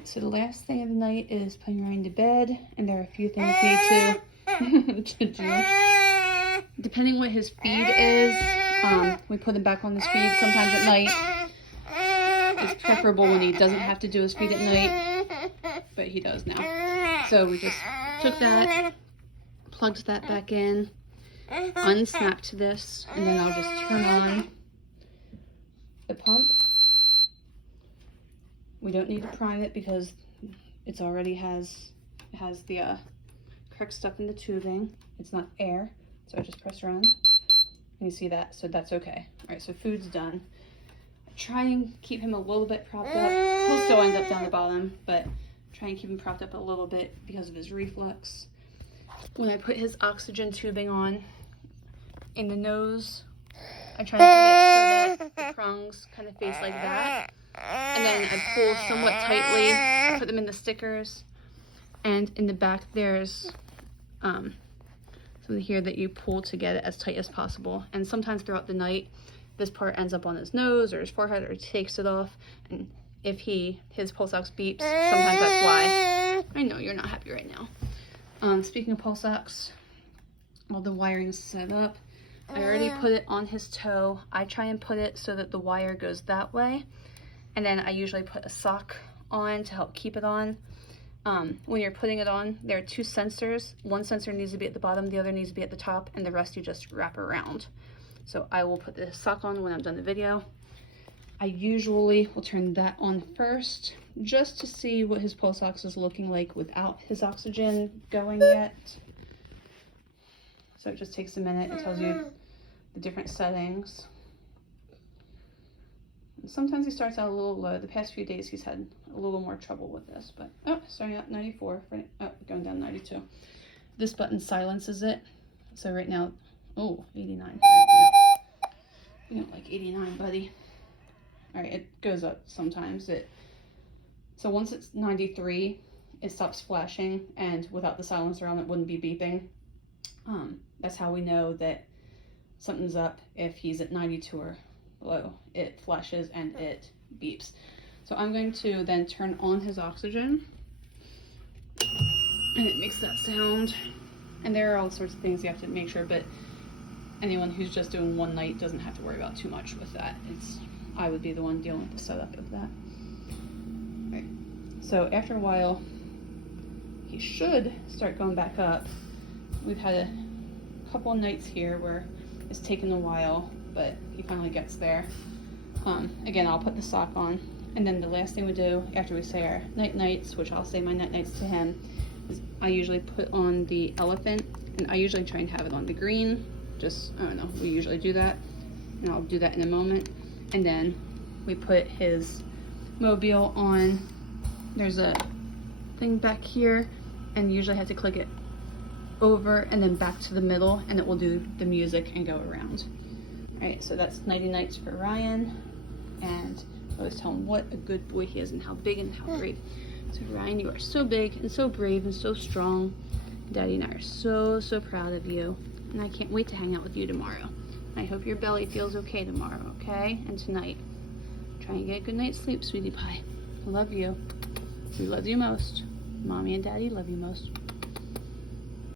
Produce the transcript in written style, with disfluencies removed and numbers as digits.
Alright, so the last thing of the night is putting Ryan to bed, and there are a few things we need to do. Depending what his feed is, we put him back on his feed sometimes at night. It's preferable when he doesn't have to do his feed at night, but he does now. So we just took that, plugged that back in, unsnapped this, and then I'll just turn on the pump. We don't need to prime it because it's already has the correct stuff in the tubing. It's not air, so I just press run. And you see that, so that's okay. All right, so food's done. I try and keep him a little bit propped up. He'll still end up down the bottom, but try and keep him propped up a little bit because of his reflux. When I put his oxygen tubing on in the nose, I try and put it so that the prongs kind of face like that. And then I pull somewhat tightly, put them in the stickers, and in the back there's something here that you pull to get it as tight as possible. And sometimes throughout the night, this part ends up on his nose or his forehead, or he takes it off. And if his pulse ox beeps, sometimes that's why. I know you're not happy right now. Speaking of pulse ox, all the wiring's set up. I already put it on his toe. I try and put it so that the wire goes that way. And then I usually put a sock on to help keep it on. When you're putting it on, there are two sensors. One sensor needs to be at the bottom, the other needs to be at the top, and the rest you just wrap around. So I will put the sock on when I'm done the video. I usually will turn that on first, just to see what his pulse ox is looking like without his oxygen going yet. So it just takes a minute. It tells you the different settings. Sometimes he starts out a little low. The past few days he's had a little more trouble with this, but starting out 94, going down 92. This button silences it. So right now, 89. Right, we don't like 89, buddy. All right, it goes up sometimes. So once it's 93, it stops flashing, and without the silencer on, it wouldn't be beeping. That's how we know that something's up. If he's at 92 or below, it flashes and it beeps. So I'm going to then turn on his oxygen, and it makes that sound. And there are all sorts of things you have to make sure, but anyone who's just doing one night doesn't have to worry about too much with that. I would be the one dealing with the setup of that. Right. So after a while, he should start going back up. We've had a couple of nights here where it's taken a while, but he finally gets there. Again, I'll put the sock on, and then the last thing we do after we say our night-nights, which I'll say my night-nights to him, is I usually put on the elephant, and I usually try and have it on the green. Just, I don't know, we usually do that, and I'll do that in a moment. And then we put his mobile on. There's a thing back here, and you usually have to click it over and then back to the middle, and it will do the music and go around. All right, so that's nighty nights for Ryan, and I always tell him what a good boy he is and how big and how brave. So Ryan, you are so big and so brave and so strong. Daddy and I are so proud of you, and I can't wait to hang out with you tomorrow. I hope your belly feels okay tomorrow, okay? And tonight. Try and get a good night's sleep, sweetie pie. I love you. We love you most. Mommy and Daddy love you most.